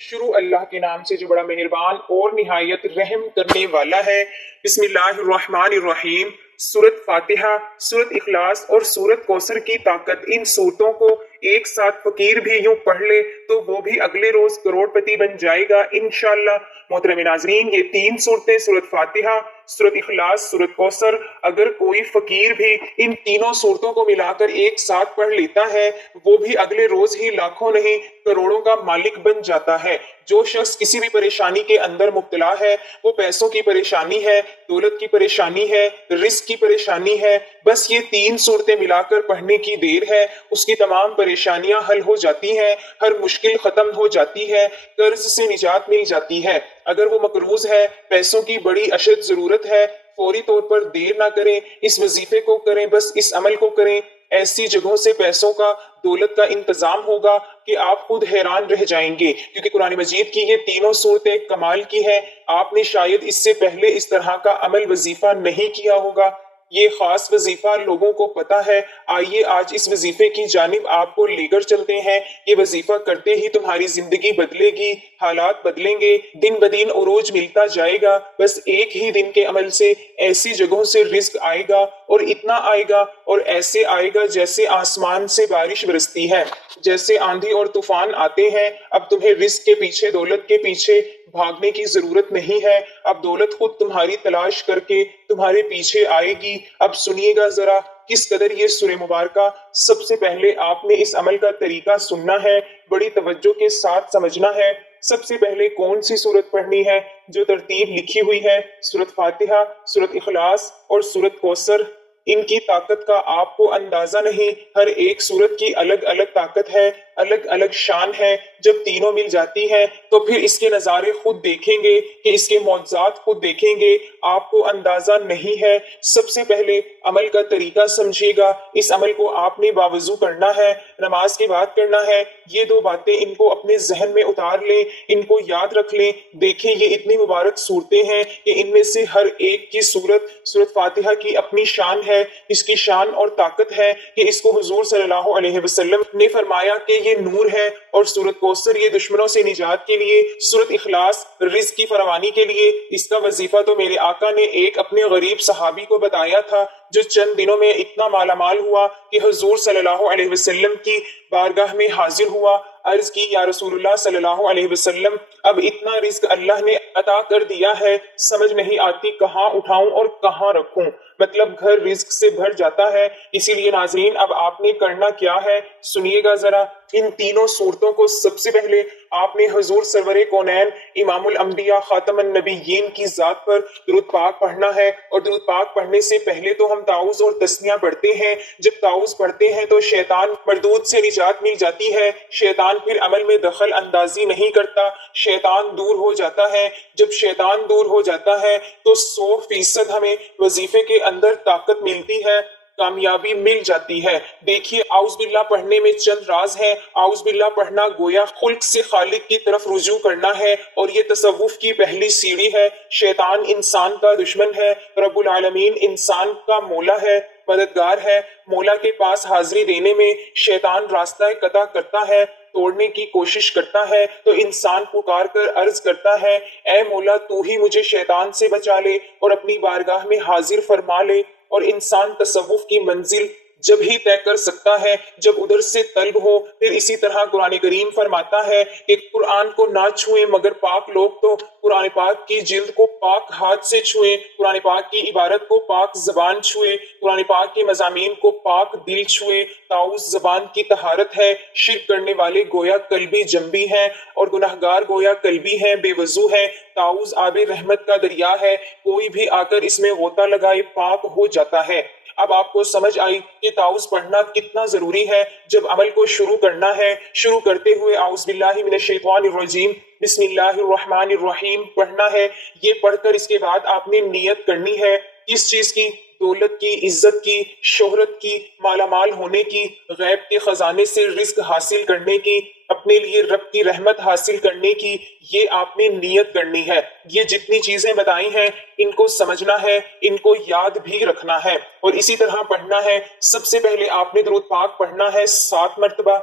شروع اللہ کے نام سے جو بڑا مہربان اور نہایت رحم کرنے والا ہے۔ بسم اللہ الرحمن الرحیم۔ سورت فاتحہ، سورت اخلاص اور سورت کوثر کی طاقت، ان صورتوں کو ایک ساتھ فقیر بھی یوں پڑھ لے تو وہ بھی اگلے روز کروڑ پتی بن جائے گا انشاءاللہ۔ محترم ناظرین، یہ تین صورتیں، سورت فاتحہ، سورت اخلاص، سورت کوثر، اگر کوئی فقیر بھی ان تینوں صورتوں کو ملا کر ایک ساتھ پڑھ لیتا ہے، وہ بھی اگلے روز ہی لاکھوں نہیں کروڑوں کا مالک بن جاتا ہے۔ جو شخص کسی بھی پریشانی کے اندر مبتلا ہے، وہ پیسوں کی پریشانی ہے، دولت کی پریشانی ہے، رزق کی پریشانی ہے، بس یہ تین صورتیں ملا کر پڑھنے کی دیر ہے، اس کی تمام پریشانیاں حل ہو جاتی ہیں، ہر مشکل ختم ہو جاتی ہے، قرض سے نجات مل جاتی ہے۔ اگر وہ مقروض ہے، پیسوں کی بڑی اشد ضرورت ہے، فوری طور پر دیر نہ کریں، اس وظیفے کو کریں، بس اس عمل کو کریں۔ ایسی جگہوں سے پیسوں کا، دولت کا انتظام ہوگا کہ آپ خود حیران رہ جائیں گے، کیونکہ قرآن مجید کی یہ تینوں صورتیں کمال کی ہیں۔ آپ نے شاید اس سے پہلے اس طرح کا عمل وظیفہ نہیں کیا ہوگا، یہ خاص وظیفہ لوگوں کو پتا ہے۔ آئیے آج اس وظیفے کی جانب آپ کو لے کر چلتے ہیں۔ یہ وظیفہ کرتے ہی تمہاری زندگی بدلے گی، حالات بدلیں گے، دن بدن عروج ملتا جائے گا۔ بس ایک ہی دن کے عمل سے ایسی جگہوں سے رزق آئے گا، اور اتنا آئے گا اور ایسے آئے گا جیسے آسمان سے بارش برستی ہے، جیسے آندھی اور طوفان آتے ہیں۔ اب تمہیں رزق کے پیچھے، دولت کے پیچھے بھاگنے کی ضرورت نہیں ہے، اب دولت خود تمہاری تلاش کر کے تمہارے پیچھے آئے گی۔ اب سنیے گا ذرا کس قدر یہ سورہ مبارکہ۔ سب سے پہلے آپ نے اس عمل کا طریقہ سننا ہے، بڑی توجہ کے ساتھ سمجھنا ہے۔ سب سے پہلے کون سی سورت پڑھنی ہے؟ جو ترتیب لکھی ہوئی ہے، سورت فاتحہ، سورت اخلاص اور سورت کوثر۔ ان کی طاقت کا آپ کو اندازہ نہیں، ہر ایک سورت کی الگ الگ طاقت ہے، الگ الگ شان ہے۔ جب تینوں مل جاتی ہیں تو پھر اس کے نظارے خود دیکھیں گے کہ اس کے معجزات خود دیکھیں گے، آپ کو اندازہ نہیں ہے۔ سب سے پہلے عمل کا طریقہ سمجھیے گا۔ اس عمل کو آپ نے باوضو کرنا ہے، نماز کے بعد کرنا ہے۔ یہ دو باتیں ان کو اپنے ذہن میں اتار لیں، ان کو یاد رکھ لیں۔ دیکھیں یہ اتنی مبارک صورتیں ہیں کہ ان میں سے ہر ایک کی سورت فاتحہ کی اپنی شان ہے، اس کی شان اور طاقت ہے کہ اس کو حضور صلی اللہ علیہ وسلم نے فرمایا کہ یہ نور ہے، اور سورت کوثر یہ دشمنوں سے نجات کے لیے، سورت اخلاص رزق کی فراوانی کے لیے۔ اس کا وظیفہ تو میرے آقا نے ایک اپنے غریب صحابی کو بتایا تھا، جو چند دنوں میں اتنا مالا مال ہوا کہ حضور صلی اللہ علیہ وسلم کی بارگاہ میں حاضر ہوا۔ عرض کی یا رسول اللہ صلی اللہ علیہ وسلم، اب اتنا رزق اللہ نے عطا کر دیا ہے، سمجھ نہیں آتی کہاں اٹھاؤں اور کہاں رکھوں، مطلب گھر رزق سے بھر جاتا ہے۔ اسی لیے ناظرین، اب آپ نے کرنا کیا ہے، سنیے گا ذرا۔ ان تینوں صورتوں کو سب سے پہلے آپ نے حضور سرور کونین، امام الانبیاء، خاتم النبیین کی ذات پر درود پاک پڑھنا ہے، اور درود پاک پڑھنے سے پہلے تو ہم تعوذ اور تسمیہ پڑھتے ہیں۔ جب تعوذ پڑھتے ہیں تو شیطان مردود سے نجات مل جاتی ہے، شیطان پھر عمل میں دخل اندازی نہیں کرتا، شیطان دور ہو جاتا ہے۔ جب شیطان دور ہو جاتا ہے تو 100% ہمیں وظیفے کے اندر طاقت ملتی ہے، کامیابی مل جاتی ہے۔ دیکھیے اعوذ باللہ پڑھنے میں چند راز ہیں۔ اعوذ باللہ پڑھنا گویا خلق سے خالق کی طرف رجوع کرنا ہے، اور یہ تصوف کی پہلی سیڑھی ہے۔ شیطان انسان کا دشمن ہے، رب العالمین انسان کا مولا ہے، مددگار ہے۔ مولا کے پاس حاضری دینے میں شیطان راستہ قطع کرتا ہے، توڑنے کی کوشش کرتا ہے، تو انسان پکار کر عرض کرتا ہے، اے مولا تو ہی مجھے شیطان سے بچا لے اور اپنی بارگاہ میں حاضر فرما لے۔ اور انسان تصوف کی منزل جب ہی طے کر سکتا ہے جب ادھر سے طلب ہو۔ پھر اسی طرح قرآن کریم فرماتا ہے کہ قرآن کو نہ چھوئیں مگر پاک لوگ تو قرآن پاک کی جلد کو پاک ہاتھ سے چھوئیں، قرآن پاک کی عبارت کو پاک زبان چھوئے، قرآن پاک کے مضامین کو پاک دل چھوئے۔ تعوذ زبان کی طہارت ہے، شرک کرنے والے گویا قلبی جنبی ہیں، اور گناہگار گویا قلبی ہیں، بے وضو ہے۔ تعوذ آب رحمت کا دریا ہے، کوئی بھی آ کر اس میں غوطہ لگائے پاک ہو جاتا ہے۔ اب آپ کو سمجھ آئی کہ تعوذ پڑھنا کتنا ضروری ہے۔ جب عمل کو شروع کرنا ہے، شروع کرتے ہوئے اعوذ باللہ من الشیطان الرجیم بسم اللہ الرحمن الرحیم پڑھنا ہے۔ یہ پڑھ کر اس کے بعد آپ نے نیت کرنی ہے، کس چیز کی؟ دولت کی، عزت کی، شہرت کی، مالا مال ہونے کی، غیب کے خزانے سے رزق حاصل کرنے کی، اپنے لیے رب کی رحمت حاصل کرنے کی۔ یہ آپ نے نیت کرنی ہے۔ یہ جتنی چیزیں بتائی ہیں ان کو سمجھنا ہے، ان کو یاد بھی رکھنا ہے، اور اسی طرح پڑھنا ہے۔ سب سے پہلے آپ نے درود پاک پڑھنا ہے 7 مرتبہ۔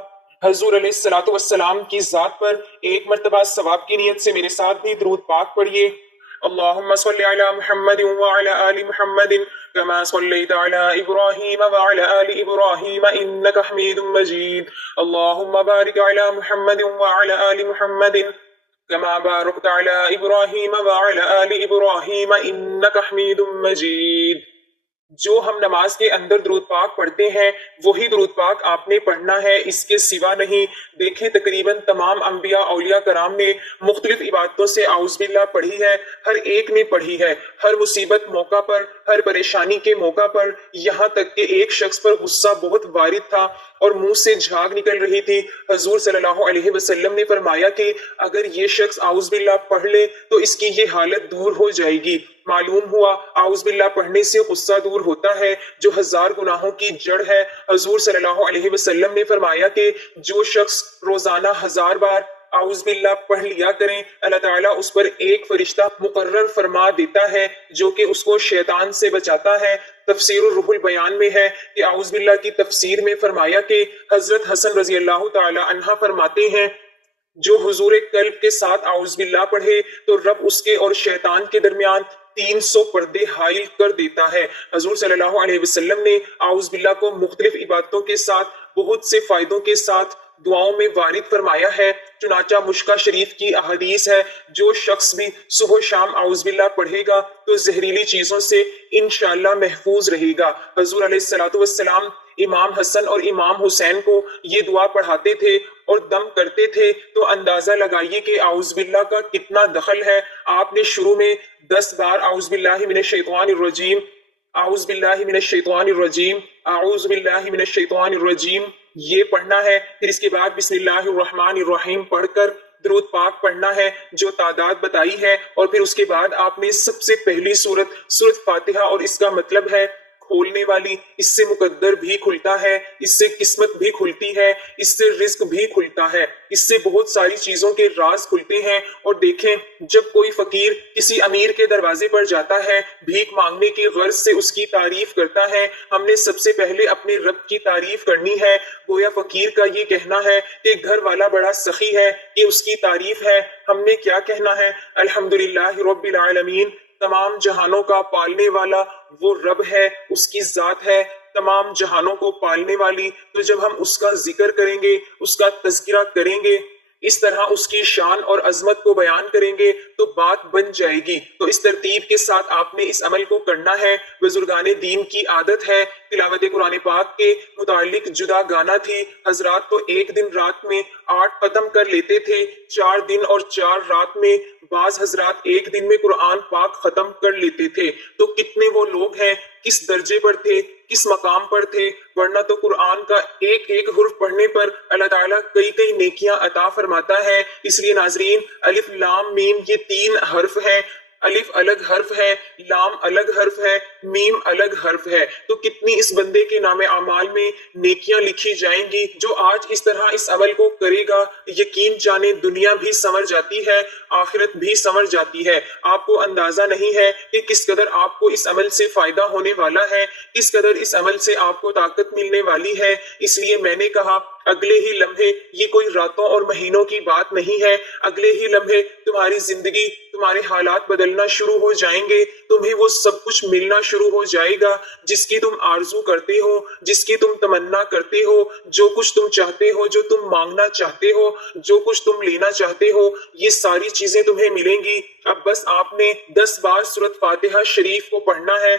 حضور علیہ الصلوۃ والسلام کی ذات پر ایک مرتبہ ثواب کی نیت سے میرے ساتھ بھی درود پاک پڑھیے۔ اللہم صلی علی محمد وعلی آل محمد كما صليت على إبراهيم وعلى آل إبراهيم إنك حميد مجيد اللهم بارك على محمد وعلى آل محمد كما باركت على إبراهيم وعلى آل إبراهيم إنك حميد مجيد۔ جو ہم نماز کے اندر درود پاک پڑھتے ہیں وہی درود پاک آپ نے پڑھنا ہے، اس کے سوا نہیں۔ دیکھیں تقریباً تمام انبیاء اولیاء کرام نے مختلف عبادتوں سے اعوذ باللہ پڑھی ہے، ہر ایک نے پڑھی ہے، ہر مصیبت موقع پر، ہر پریشانی کے موقع پر، یہاں تک کہ ایک شخص پر غصہ بہت وارد تھا اور منہ سے جھاگ نکل رہی تھی، حضور صلی اللہ علیہ وسلم نے فرمایا کہ اگر یہ شخص اعوذ باللہ پڑھ لے تو اس کی یہ حالت دور ہو جائے گی۔ معلوم ہوا اعوذ باللہ پڑھنے سے غصہ دور ہوتا ہے جو ہزار گناہوں کی جڑ ہے۔ حضور صلی اللہ علیہ وسلم نے فرمایا کہ جو شخص روزانہ 1000 بار اعوذ باللہ پڑھ لیا کریں، اللہ تعالیٰ اس پر ایک فرشتہ مقرر فرما دیتا ہے جو کہ اس کو شیطان سے بچاتا ہے۔ تفسیر الروح البیان میں ہے کہ اعوذ باللہ کی تفسیر میں فرمایا کہ حضرت حسن رضی اللہ تعالی عنہ فرماتے ہیں جو حضور قلب کے ساتھ اعوذ باللہ پڑھے تو رب اس کے اور شیطان کے درمیان 300 پردے حائل کر دیتا ہے۔ حضور صلی اللہ علیہ وسلم نے اعوذ باللہ کو مختلف عبادتوں کے ساتھ بہت سے فائدوں کے ساتھ دعاؤں میں وارد فرمایا ہے، چنانچہ مشکا شریف کی احادیث ہے جو شخص بھی صبح و شام اعوذ باللہ پڑھے گا تو زہریلی چیزوں سے انشاءاللہ محفوظ رہے گا۔ حضور علیہ الصلوۃ والسلام امام حسن اور امام حسین کو یہ دعا پڑھاتے تھے اور دم کرتے تھے تو اندازہ لگائیے کہ اعوذ باللہ کا کتنا دخل ہے۔ آپ نے شروع میں 10 بار اعوذ باللہ من الشیطان الرجیم، اعوذ باللہ من الشیطان الرجیم، اعوذ باللہ من الشیطان الرجیم یہ پڑھنا ہے، پھر اس کے بعد بسم اللہ الرحمن الرحیم پڑھ کر درود پاک پڑھنا ہے جو تعداد بتائی ہے، اور پھر اس کے بعد آپ نے سب سے پہلی سورت فاتحہ، اور اس کا مطلب ہے کھولنے والی، اس سے مقدر بھی کھلتا ہے، اس سے قسمت بھی کھلتی ہے، اس سے رزق بھی کھلتا ہے، اس سے بہت ساری چیزوں کے راز کھلتے ہیں۔ اور دیکھیں جب کوئی فقیر کسی امیر کے دروازے پر جاتا ہے بھیک مانگنے کی غرض سے اس کی تعریف کرتا ہے، ہم نے سب سے پہلے اپنے رب کی تعریف کرنی ہے۔ گویا فقیر کا یہ کہنا ہے کہ گھر والا بڑا سخی ہے، یہ اس کی تعریف ہے۔ ہم نے کیا کہنا ہے؟ الحمدللہ رب العالمین، تمام جہانوں کا پالنے والا وہ رب ہے، اس کی ذات ہے تمام جہانوں کو پالنے والی۔ تو جب ہم اس کا ذکر کریں گے، اس کا تذکرہ کریں گے، اس طرح اس کی شان اور عظمت کو بیان کریں گے تو بات بن جائے گی۔ تو اس ترتیب کے ساتھ آپ نے اس عمل کو کرنا ہے۔ بزرگان دین کی عادت ہے تلاوت قرآن پاک کے متعلق جدا گانا تھی، حضرات تو ایک دن رات میں 8 ختم کر لیتے تھے، 4 دن اور 4 رات میں بعض حضرات ایک دن میں قرآن پاک ختم کر لیتے تھے۔ تو کتنے وہ لوگ ہیں، کس درجے پر تھے، کس مقام پر تھے، ورنہ تو قرآن کا ایک ایک حرف پڑھنے پر اللہ تعالیٰ کئی کئی نیکیاں عطا فرماتا ہے۔ اس لیے ناظرین الف لام میم یہ 3 حرف ہیں، الف الگ حرف ہے، لام الگ حرف ہے، میم الگ حرف ہے، تو کتنی اس بندے کے نام اعمال میں نیکیاں لکھی جائیں گی۔ جو آج اس طرح اس عمل کو کرے گا یقین جانے دنیا بھی سنور جاتی ہے، آخرت بھی سنور جاتی ہے۔ آپ کو اندازہ نہیں ہے کہ کس قدر آپ کو اس عمل سے فائدہ ہونے والا ہے، کس قدر اس عمل سے آپ کو طاقت ملنے والی ہے۔ اس لیے میں نے کہا اگلے ہی لمحے، یہ کوئی راتوں اور مہینوں کی بات نہیں ہے، اگلے ہی لمحے تمہاری زندگی، تمہارے حالات بدلنا شروع ہو جائیں گے، تمہیں وہ سب کچھ ملنا شروع ہو جائے گا جس کی تم آرزو کرتے ہو، جس کی تم تمنا کرتے ہو، جو کچھ تم چاہتے ہو، جو تم مانگنا چاہتے ہو، جو کچھ تم لینا چاہتے ہو، یہ ساری چیزیں تمہیں ملیں گی۔ اب بس آپ نے 10 بار سورۃ فاتحہ شریف کو پڑھنا ہے۔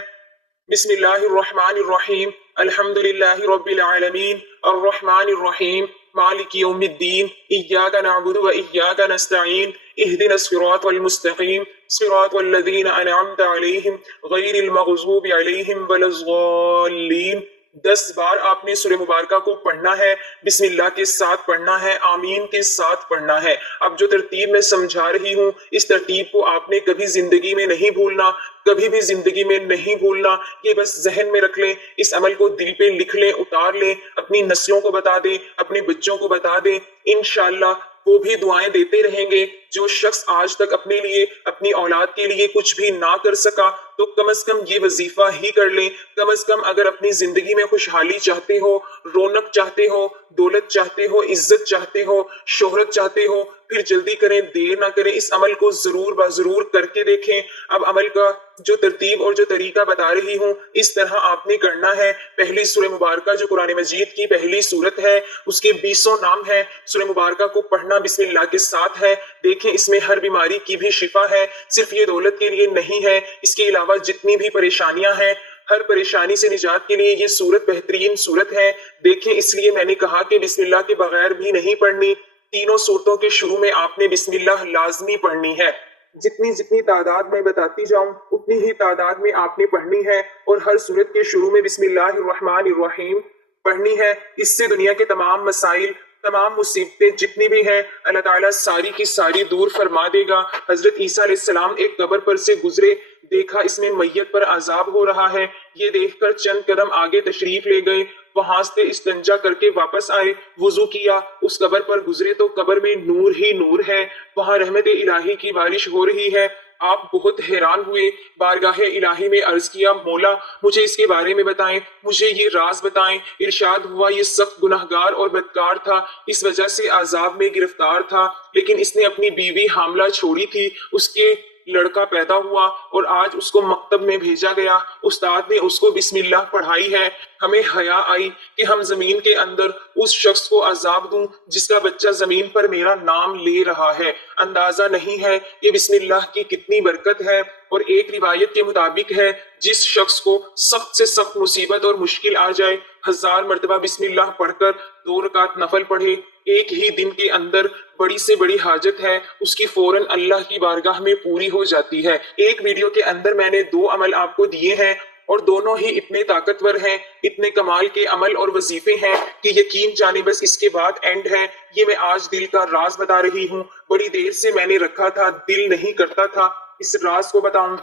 بسم اللہ الرحمن الرحیم، الحمدللہ رب العالمین، الرحمن الرحیم، مالک یوم الدین، ایاک نعبد و ایاک نستعین، اہدنا الصراط المستقیم، صراط الذین انعمت علیہم غیر المغضوب علیہم ولا الضالین۔ 10 بار آپ نے سورہ مبارکہ کو پڑھنا ہے، بسم اللہ کے ساتھ پڑھنا ہے، آمین کے ساتھ پڑھنا ہے۔ اب جو ترتیب میں سمجھا رہی ہوں اس ترتیب کو آپ نے کبھی زندگی میں نہیں بھولنا، کبھی بھی زندگی میں نہیں بھولنا، یہ بس ذہن میں رکھ لیں، اس عمل کو دل پہ لکھ لیں، اتار لیں، اپنی نسلوں کو بتا دیں، اپنے بچوں کو بتا دیں، انشاءاللہ وہ بھی دعائیں دیتے رہیں گے۔ جو شخص آج تک اپنے لیے، اپنی اولاد کے لیے کچھ بھی نہ کر سکا تو کم از کم یہ وظیفہ ہی کر لیں. کم از کم اگر اپنی زندگی میں خوشحالی چاہتے ہو، رونق چاہتے ہو، دولت چاہتے ہو، عزت چاہتے ہو، شہرت چاہتے ہو، پھر جلدی کریں، دیر نہ کریں. اس عمل کو ضرور ضرور کر کے دیکھیں. اب عمل کا جو ترتیب اور جو طریقہ بتا رہی ہوں اس طرح آپ نے کرنا ہے. پہلی سورہ مبارکہ جو قرآن مجید کی پہلی سورت ہے اس کے 20 نام ہیں. سورہ مبارکہ کو پڑھنا بسم اللہ کے ساتھ ہے. دیکھیں اس میں ہر بیماری کی بھی شفا ہے. صرف یہ دولت کے لیے نہیں ہے، اس کے علاوہ جتنی بھی پریشانیاں ہیں ہر پریشانی سے نجات کے لیے یہ سورت بہترین سورت ہے. دیکھیں اس لیے میں نے کہا کہ بسم اللہ کے بغیر بھی نہیں پڑھنی. تینوں سورتوں کے شروع میں آپ نے بسم اللہ لازمی پڑھنی ہے. جتنی تعداد میں بتاتی جاؤں اتنی ہی تعداد میں آپ نے پڑھنی ہے، اور ہر سورت کے شروع میں بسم اللہ الرحمن الرحیم پڑھنی ہے. اس سے دنیا کے تمام مسائل، تمام مصیبتیں جتنی بھی ہیں اللہ تعالیٰ ساری کی ساری دور فرما دے گا. حضرت عیسیٰ علیہ السلام ایک قبر پر سے گزرے، دیکھا اس میں میت پر عذاب ہو رہا ہے. یہ دیکھ کر چند قدم آگے تشریف لے گئے، وہاں سے استنجا کر کے واپس آئے، وضو کیا، اس قبر پر گزرے تو قبر میں نور ہی نور ہے، وہاں رحمت الہی کی بارش ہو رہی ہے. آپ بہت حیران ہوئے، بارگاہ الہی میں عرض کیا مولا مجھے اس کے بارے میں بتائیں، مجھے یہ راز بتائیں. ارشاد ہوا یہ سخت گناہگار اور بدکار تھا، اس وجہ سے عذاب میں گرفتار تھا، لیکن اس نے اپنی بیوی حاملہ چھوڑی تھی، اس کے لڑکا پیدا ہوا اور آج اس کو مکتب میں بھیجا گیا. استاد نے اس کو بسم اللہ پڑھائی ہے. ہمیں حیا آئی کہ ہم زمین کے اندر اس شخص کو عذاب دوں جس کا بچہ زمین پر میرا نام لے رہا ہے. اندازہ نہیں ہے کہ بسم اللہ کی کتنی برکت ہے. اور ایک روایت کے مطابق ہے جس شخص کو سخت سے سخت مصیبت اور مشکل آ جائے 1000 مرتبہ بسم اللہ پڑھ کر 2 رکعت نفل پڑھے، ایک ہی دن کے اندر بڑی سے بڑی حاجت ہے اس کی فوراً اللہ کی بارگاہ میں پوری ہو جاتی ہے. ایک ویڈیو کے اندر میں نے 2 عمل آپ کو دیے ہیں اور دونوں ہی اتنے طاقتور ہیں، اتنے کمال کے عمل اور وظیفے ہیں کہ یقین جانے بس اس کے بعد اینڈ ہے. یہ میں آج دل کا راز بتا رہی ہوں. بڑی دیر سے میں نے رکھا تھا، دل نہیں کرتا تھا اس راز کو بتاؤں،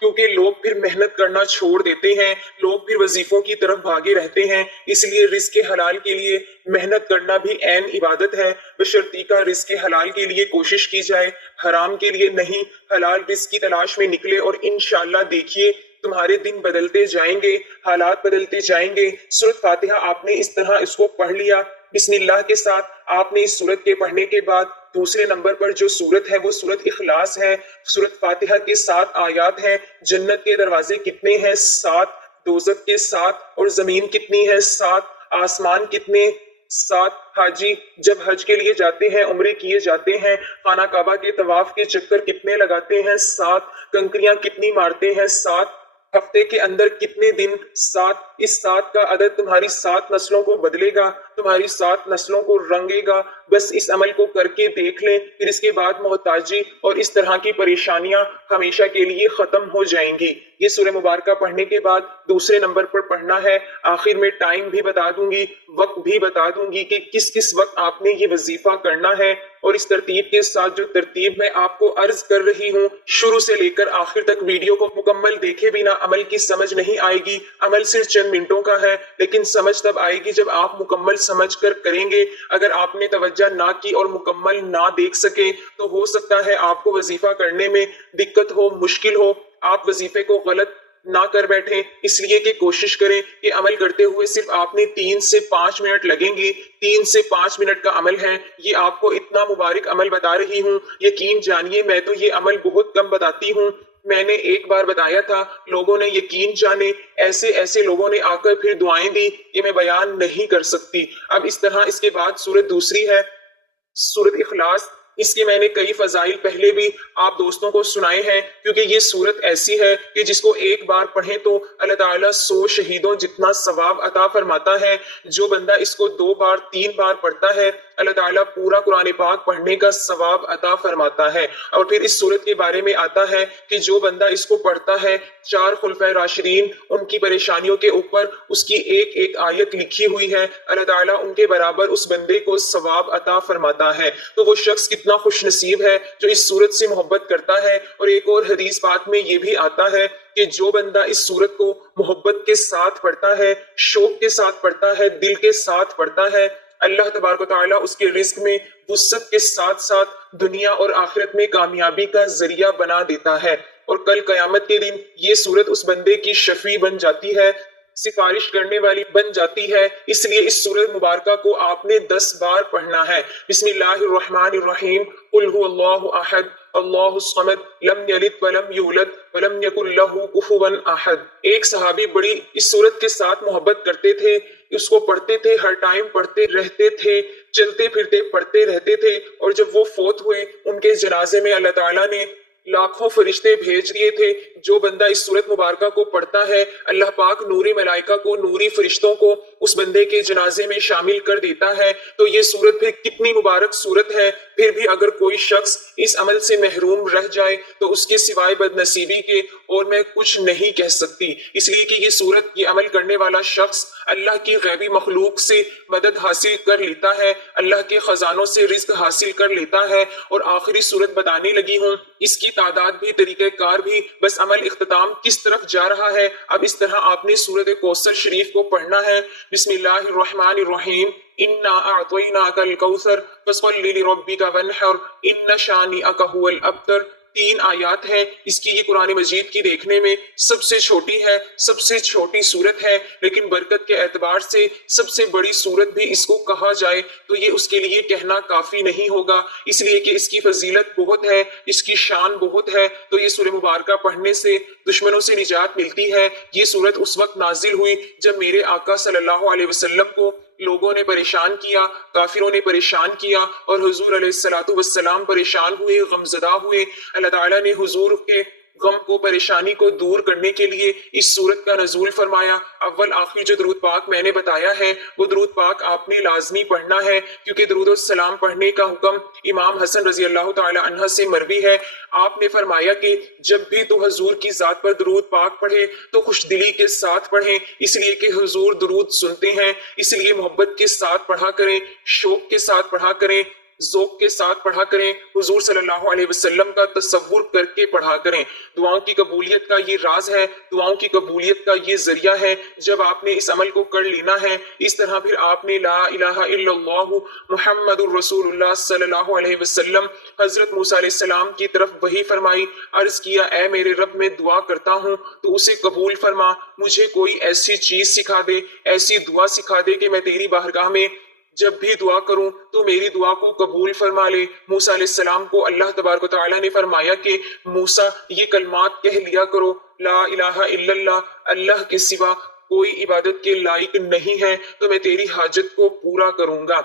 کیونکہ لوگ پھر محنت کرنا چھوڑ دیتے ہیں، لوگ پھر وظیفوں کی طرف بھاگے رہتے ہیں. اس لیے رزق حلال کے لیے محنت کرنا بھی عین عبادت ہے. بشرطیکہ رزق حلال کے لیے کوشش کی جائے، حرام کے لیے نہیں. حلال رزق کی تلاش میں نکلے اور انشاءاللہ دیکھیے تمہارے دن بدلتے جائیں گے، حالات بدلتے جائیں گے. سورۃ فاتحہ آپ نے اس طرح اس کو پڑھ لیا بسم اللہ کے ساتھ. آپ نے اس سورت کے پڑھنے کے بعد دوسرے نمبر پر جو سورت ہے وہ سورت اخلاص ہے. سورت فاتحہ کے 7 آیات ہیں. جنت کے دروازے کتنے ہیں؟ 7. دوزخ کے 7. اور زمین کتنی ہے؟ 7. آسمان کتنے؟ 7. حاجی جب حج کے لیے جاتے ہیں، عمرے کیے جاتے ہیں، خانہ کعبہ کے طواف کے چکر کتنے لگاتے ہیں؟ 7. کنکریاں کتنی مارتے ہیں؟ 7. ہفتے کے اندر کتنے دن؟ 7. اس 7 کا عدد تمہاری 7 نسلوں کو بدلے گا، تمہاری 7 نسلوں کو رنگے گا. بس اس عمل کو کر کے دیکھ لیں، پھر اس کے بعد محتاجی اور اس طرح کی پریشانیاں ہمیشہ کے لیے ختم ہو جائیں گی. یہ سورہ مبارکہ پڑھنے کے بعد دوسرے نمبر پر پڑھنا ہے. آخر میں ٹائم بھی بتا دوں گی، وقت بھی بتا دوں گی کہ کس وقت آپ نے یہ وظیفہ کرنا ہے. اور اس ترتیب کے ساتھ جو ترتیب میں آپ کو عرض کر رہی ہوں شروع سے لے کر آخر تک ویڈیو کو مکمل دیکھے بنا عمل کی سمجھ نہیں آئے گی. عمل صرف چند منٹوں کا ہے لیکن سمجھ تب آئے گی جب آپ مکمل سمجھ کر کریں گے. اگر آپ نے توجہ نہ کی اور مکمل نہ دیکھ سکے تو ہو سکتا ہے آپ کو وظیفہ کرنے میں دقت ہو، مشکل ہو، آپ وظیفے کو غلط نہ کر بیٹھیں. اس لیے کہ کوشش کریں کہ عمل کرتے ہوئے صرف آپ نے 3 سے 5 منٹ لگیں گے. 3 سے 5 منٹ کا عمل ہے. یہ آپ کو اتنا مبارک عمل بتا رہی ہوں، یقین جانیے میں تو یہ عمل بہت کم بتاتی ہوں. میں نے ایک بار بتایا تھا، لوگوں نے یقین جانے، ایسے لوگوں نے آ کر پھر دعائیں دی، یہ میں بیان نہیں کر سکتی. اب اس طرح اس کے بعد سورت دوسری ہے سورت اخلاص. اس کے میں نے کئی فضائل پہلے بھی آپ دوستوں کو سنائے ہیں، کیونکہ یہ سورت ایسی ہے کہ جس کو ایک بار پڑھیں تو اللہ تعالیٰ 100 شہیدوں جتنا ثواب عطا فرماتا ہے. جو بندہ اس کو 2 بار 3 بار پڑھتا ہے اللہ تعالیٰ پورا قرآن پاک پڑھنے کا ثواب عطا فرماتا ہے. اور پھر اس سورت کے بارے میں آتا ہے کہ جو بندہ اس کو پڑھتا ہے 4 خلفائے راشدین ان کی پریشانیوں کے اوپر اس کی ایک آیت لکھی ہوئی ہے، اللہ تعالیٰ ان کے برابر اس بندے کو ثواب عطا فرماتا ہے. تو وہ شخص کتنا خوش نصیب ہے جو اس سورت سے محبت کرتا ہے. اور ایک اور حدیث پاک میں یہ بھی آتا ہے کہ جو بندہ اس سورت کو محبت کے ساتھ پڑھتا ہے، شوق کے ساتھ پڑھتا ہے، دل کے ساتھ پڑھتا ہے، اللہ تبارک و تعالیٰ اس کے رزق میں وسعت کے ساتھ ساتھ دنیا اور آخرت میں کامیابی کا ذریعہ بنا دیتا ہے. اور کل قیامت کے دن یہ سورت اس بندے کی شفیع بن جاتی ہے، سفارش کرنے والی بن جاتی ہے۔ اس لیے اس سورت مبارکہ کو آپ نے 10 بار پڑھنا ہے۔ بسم اللہ الرحمن الرحیم، قل هو اللہ احد اللہ الصمد لم یلد ولم یولد ولم یکن لہ کفوا احد۔ ایک صحابی بڑی اس سورت کے ساتھ محبت کرتے تھے، اس کو پڑھتے تھے، ہر ٹائم پڑھتے رہتے تھے، چلتے پھرتے پڑھتے رہتے تھے، اور جب وہ فوت ہوئے ان کے جنازے میں اللہ تعالیٰ نے لاکھوں فرشتے بھیج دیے تھے۔ جو بندہ اس سورت مبارکہ کو پڑھتا ہے، اللہ پاک نوری ملائکہ کو، نوری فرشتوں کو اس بندے کے جنازے میں شامل کر دیتا ہے۔ تو یہ سورت پھر کتنی مبارک سورت ہے۔ پھر بھی اگر کوئی شخص اس عمل سے محروم رہ جائے تو اس کے سوائے بد نصیبی کے اور میں کچھ نہیں کہہ سکتی، اس لیے کہ یہ سورت، یہ عمل کرنے والا شخص اللہ کی غیبی مخلوق سے مدد حاصل کر لیتا ہے، اللہ کے خزانوں سے رزق حاصل کر لیتا ہے۔ اور آخری سورت بتانے لگی ہوں، اس کی تعداد بھی، طریقہ کار بھی، بس عمل اختتام کس طرف جا رہا ہے۔ اب اس طرح آپ نے سورت کوثر شریف کو پڑھنا ہے۔ بسم اللہ الرحمن الرحیم، انا اعطیناک الکوثر فصل لربک وانحر ان شانئک هو الابتر۔ 3 آیات ہیں اس کی۔ یہ قرآن مجید کی دیکھنے میں سب سے چھوٹی ہے، سب سے چھوٹی سورت ہے، لیکن برکت کے اعتبار سے سب سے بڑی سورت بھی اس کو کہا جائے تو یہ اس کے لیے کہنا کافی نہیں ہوگا، اس لیے کہ اس کی فضیلت بہت ہے، اس کی شان بہت ہے۔ تو یہ سورہ مبارکہ پڑھنے سے دشمنوں سے نجات ملتی ہے۔ یہ سورت اس وقت نازل ہوئی جب میرے آقا صلی اللہ علیہ وسلم کو لوگوں نے پریشان کیا، کافروں نے پریشان کیا، اور حضور علیہ الصلوۃ والسلام پریشان ہوئے، غمزدہ ہوئے۔ اللہ تعالیٰ نے حضور کے غم کو، پریشانی کو دور کرنے کے لیے اس سورت کا نزول فرمایا۔ اول آخری جو درود پاک میں نے بتایا ہے وہ درود پاک آپ نے لازمی پڑھنا ہے، کیونکہ درود السلام پڑھنے کا حکم امام حسن رضی اللہ تعالی عنہ سے مروی ہے۔ آپ نے فرمایا کہ جب بھی تو حضور کی ذات پر درود پاک پڑھے تو خوش دلی کے ساتھ پڑھیں، اس لیے کہ حضور درود سنتے ہیں، اس لیے محبت کے ساتھ پڑھا کریں، شوق کے ساتھ پڑھا کریں، ذوق کے ساتھ پڑھا کریں، حضور صلی اللہ علیہ وسلم کا تصور کر کے پڑھا کریں۔ دعاؤں کی قبولیت کا یہ راز ہے، دعاؤں کی قبولیت کا یہ ذریعہ ہے جب آپ نے اس عمل کو کر لینا ہے۔ اس طرح پھر آپ نے لا الہ الا اللہ محمد الرسول اللہ صلی اللہ علیہ وسلم حضرت موسیٰ علیہ السلام کی طرف وحی فرمائی، عرض کیا اے میرے رب میں دعا کرتا ہوں تو اسے قبول فرما، مجھے کوئی ایسی چیز سکھا دے، ایسی دعا سکھا دے کہ میں تیری بارگاہ میں جب بھی دعا کروں تو میری دعا کو قبول فرما لے۔ موسیٰ علیہ السلام کو اللہ تبارک و تعالیٰ نے فرمایا کہ موسیٰ یہ کلمات کہہ لیا کرو، لا الہ الا اللہ، اللہ کے سوا کوئی عبادت کے لائق نہیں ہے، تو میں تیری حاجت کو پورا کروں گا۔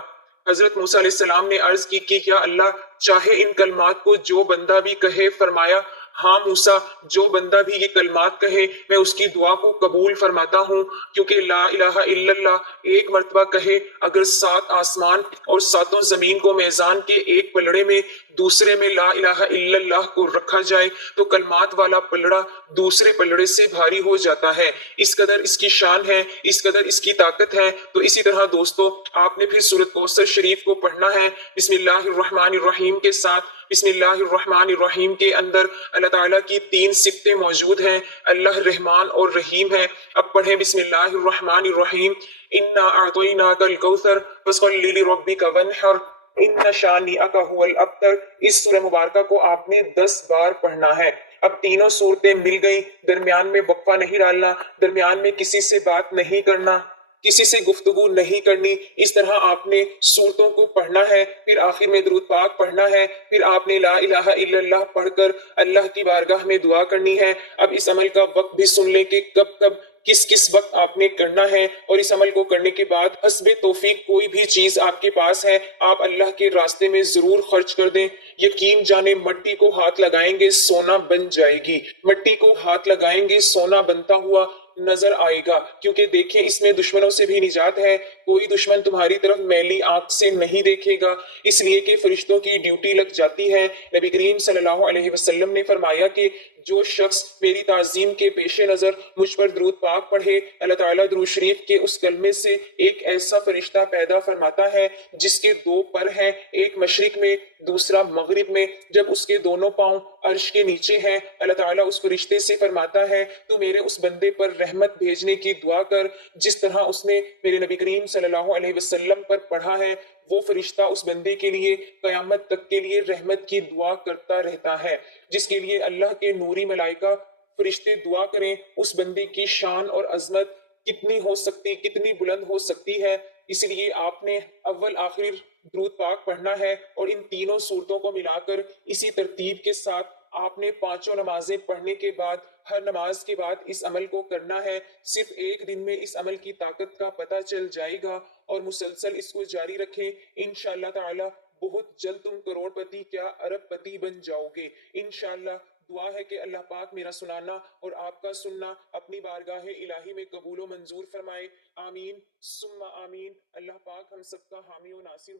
حضرت موسیٰ علیہ السلام نے عرض کی کہ یا اللہ، چاہے ان کلمات کو جو بندہ بھی کہے۔ فرمایا ہاں موسیٰ، جو بندہ بھی یہ کلمات کہے میں اس کی دعا کو قبول فرماتا ہوں، کیونکہ لا الہ الا اللہ ایک مرتبہ کہے، اگر 7 آسمان اور 7 زمین کو میزان کے ایک پلڑے میں دوسرے میں لا الہ الا اللہ کو رکھا جائے تو کلمات والا پلڑا دوسرے پلڑے سے بھاری ہو جاتا ہے۔ اس قدر اس کی شان ہے، اس قدر اس کی طاقت ہے۔ تو اسی طرح دوستو آپ نے پھر سورۃ کوثر شریف کو پڑھنا ہے بسم اللہ الرحمن الرحیم کے ساتھ۔ بسم اللہ الرحمن الرحیم کے اندر اللہ تعالیٰ کی 3 صفتیں موجود ہیں، اللہ رحمان اور رحیم ہے۔ اب پڑھیں بسم اللہ الرحمن الرحیم، انا اعطیناک الکوثر فصل لربک وانحر ان شانئک هو الابتر۔ اس سورہ مبارکہ کو آپ نے 10 بار پڑھنا ہے۔ اب تینوں صورتیں مل گئیں، درمیان میں وقفہ نہیں ڈالنا، درمیان میں کسی سے بات نہیں کرنا، کسی سے گفتگو نہیں کرنی۔ اس طرح آپ نے سورتوں کو پڑھنا ہے، پھر آخر میں درود پاک پڑھنا ہے، پھر آپ نے لا الہ الا اللہ پڑھ کر اللہ کی بارگاہ میں دعا کرنی ہے۔ اب اس عمل کا وقت بھی سن لیں کہ کب کب کس وقت آپ نے کرنا ہے، اور اس عمل کو کرنے کے بعد حسب توفیق کوئی بھی چیز آپ کے پاس ہے آپ اللہ کے راستے میں ضرور خرچ کر دیں۔ یقین جانے مٹی کو ہاتھ لگائیں گے سونا بن جائے گی، مٹی کو ہاتھ لگائیں گے سونا بنتا ہوا نظر آئے گا، کیونکہ دیکھیں اس میں دشمنوں سے بھی نجات ہے، کوئی دشمن تمہاری طرف میلی آنکھ سے نہیں دیکھے گا، اس لیے کہ فرشتوں کی ڈیوٹی لگ جاتی ہے۔ نبی کریم صلی اللہ علیہ وسلم نے فرمایا کہ جو شخص میری تعظیم کے پیش نظر مجھ پر درود پاک پڑھے، اللہ تعالیٰ درود شریف کے اس کلمے سے ایک ایسا فرشتہ پیدا فرماتا ہے جس کے 2 پر ہیں، ایک مشرق میں دوسرا مغرب میں۔ جب اس کے دونوں پاؤں عرش کے نیچے ہیں، اللہ تعالیٰ اس فرشتے سے فرماتا ہے تو میرے اس بندے پر رحمت بھیجنے کی دعا کر، جس طرح اس نے میرے نبی کریم صلی اللہ علیہ وسلم پر پڑھا ہے وہ فرشتہ اس بندے کے لیے قیامت تک کے لیے رحمت کی دعا کرتا رہتا ہے، جس کے لیے اللہ کے نوری ملائکہ فرشتے دعا کریں، اس بندے کی شان اور عظمت کتنی ہو سکتی، کتنی بلند ہو سکتی ہے۔ اس لیے آپ نے اول آخر درود پاک پڑھنا ہے، اور ان تینوں صورتوں کو ملا کر اسی ترتیب کے ساتھ آپ نے پانچوں نمازیں پڑھنے کے بعد ہر نماز کے بعد اس عمل کو کرنا ہے۔ صرف ایک دن میں اس عمل کی طاقت کا پتہ چل جائے گا، اور مسلسل اس کو جاری رکھیں، انشاءاللہ تعالی بہت جلد تم کروڑ پتی کیا ارب پتی بن جاؤ گے انشاءاللہ۔ دعا ہے کہ اللہ پاک میرا سنانا اور آپ کا سننا اپنی بارگاہ الہی میں قبول و منظور فرمائے، آمین ثم آمین۔ اللہ پاک ہم سب کا حامی و ناصر ہو۔